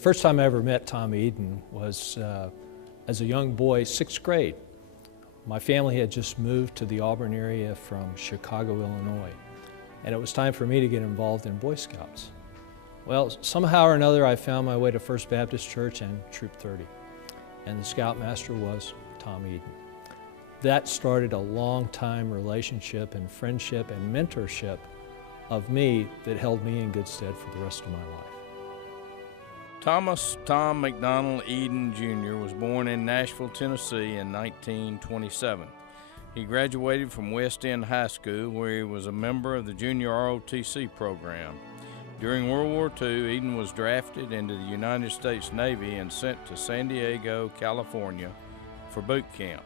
First time I ever met Tom Eden was as a young boy, 6th grade. My family had just moved to the Auburn area from Chicago, Illinois, and it was time for me to get involved in Boy Scouts. Well, somehow or another I found my way to First Baptist Church and Troop 30, and the scoutmaster was Tom Eden. That started a long-time relationship and friendship and mentorship of me that held me in good stead for the rest of my life. Thomas Tom McDonald Eden Jr. was born in Nashville, Tennessee in 1927. He graduated from West End High School, where he was a member of the Junior ROTC program. During World War II, Eden was drafted into the United States Navy and sent to San Diego, California for boot camp.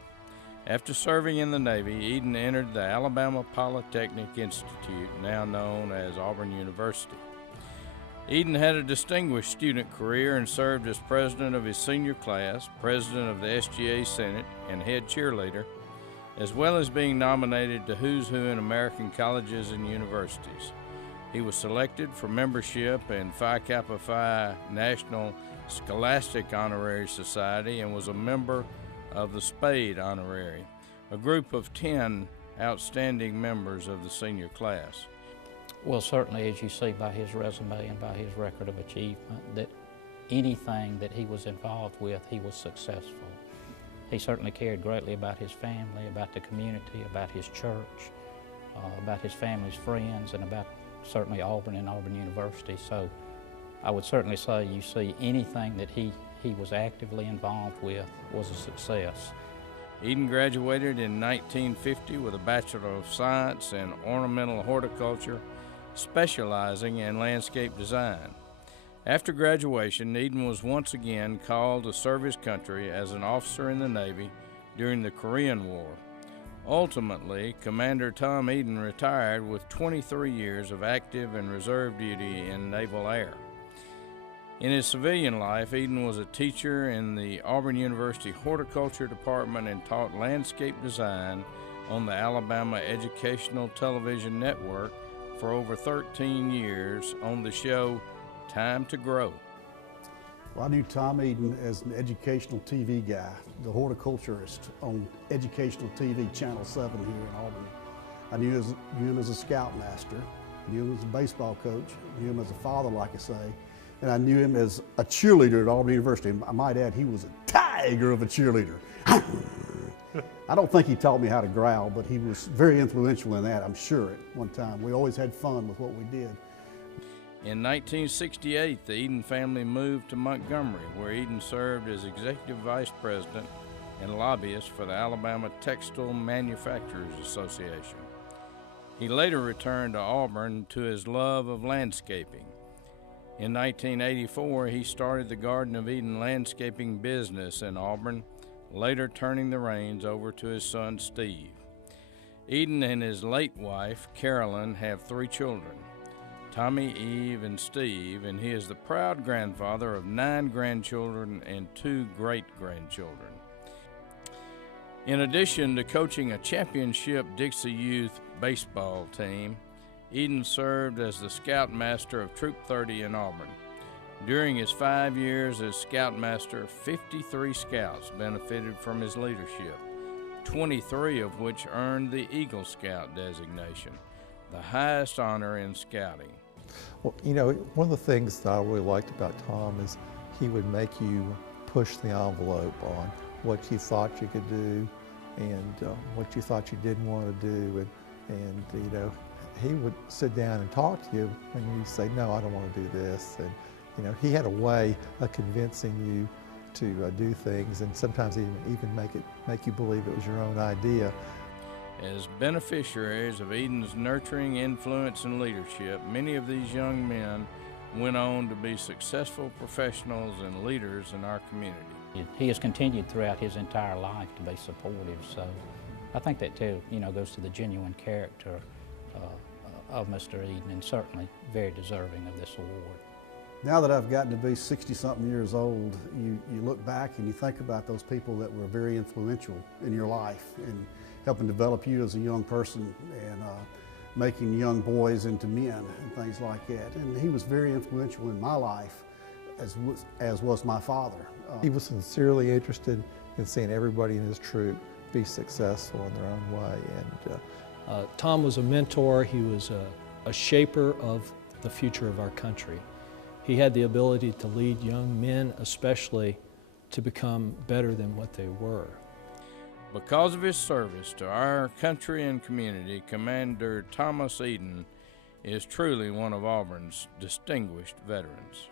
After serving in the Navy, Eden entered the Alabama Polytechnic Institute, now known as Auburn University. Eden had a distinguished student career and served as president of his senior class, president of the SGA Senate, and head cheerleader, as well as being nominated to Who's Who in American colleges and universities. He was selected for membership in Phi Kappa Phi National Scholastic Honorary Society and was a member of the Spade Honorary, a group of 10 outstanding members of the senior class. Well, certainly, as you see by his resume and by his record of achievement, that anything that he was involved with, he was successful. He certainly cared greatly about his family, about the community, about his church, about his family's friends, and about certainly Auburn and Auburn University. So I would certainly say you see anything that he was actively involved with was a success. Eden graduated in 1950 with a Bachelor of Science in Ornamental Horticulture, specializing in landscape design. After graduation, Eden was once again called to serve his country as an officer in the Navy during the Korean War. Ultimately, Commander Tom Eden retired with 23 years of active and reserve duty in Naval Air. In his civilian life, Eden was a teacher in the Auburn University Horticulture Department and taught landscape design on the Alabama Educational Television Network for over 13 years on the show Time to Grow. Well, I knew Tom Eden as an educational TV guy, the horticulturist on educational TV, Channel 7 here in Auburn. I knew him as a scoutmaster, knew him as a baseball coach, knew him as a father, like I say, and I knew him as a cheerleader at Auburn University. And I might add, he was a tiger of a cheerleader. I don't think he taught me how to growl, but he was very influential in that, I'm sure, at one time. We always had fun with what we did. In 1968, the Eden family moved to Montgomery, where Eden served as Executive Vice President and lobbyist for the Alabama Textile Manufacturers Association. He later returned to Auburn to his love of landscaping. In 1984, he started the Garden of Eden landscaping business in Auburn, later turning the reins over to his son, Steve. Eden and his late wife, Carolyn, have 3 children, Tommy, Eve, and Steve, and he is the proud grandfather of 9 grandchildren and 2 great-grandchildren. In addition to coaching a championship Dixie Youth baseball team, Eden served as the Scoutmaster of Troop 30 in Auburn. During his 5 years as Scoutmaster, 53 scouts benefited from his leadership, 23 of which earned the Eagle Scout designation, the highest honor in scouting. Well, you know, one of the things that I really liked about Tom is he would make you push the envelope on what you thought you could do and what you thought you didn't want to do. And you know, he would sit down and talk to you when you say, no, I don't want to do this. And you know, he had a way of convincing you to do things, and sometimes even make you believe it was your own idea. As beneficiaries of Eden's nurturing influence and leadership, many of these young men went on to be successful professionals and leaders in our community. He has continued throughout his entire life to be supportive, so I think that too, you know, goes to the genuine character of Mr. Eden, and certainly very deserving of this award. Now that I've gotten to be 60-something years old, you look back and you think about those people that were very influential in your life and helping develop you as a young person and making young boys into men and things like that. And he was very influential in my life as was my father. He was sincerely interested in seeing everybody in his troop be successful in their own way. And Tom was a mentor. He was a shaper of the future of our country. He had the ability to lead young men, especially, to become better than what they were. Because of his service to our country and community, Commander Thomas Eden is truly one of Auburn's distinguished veterans.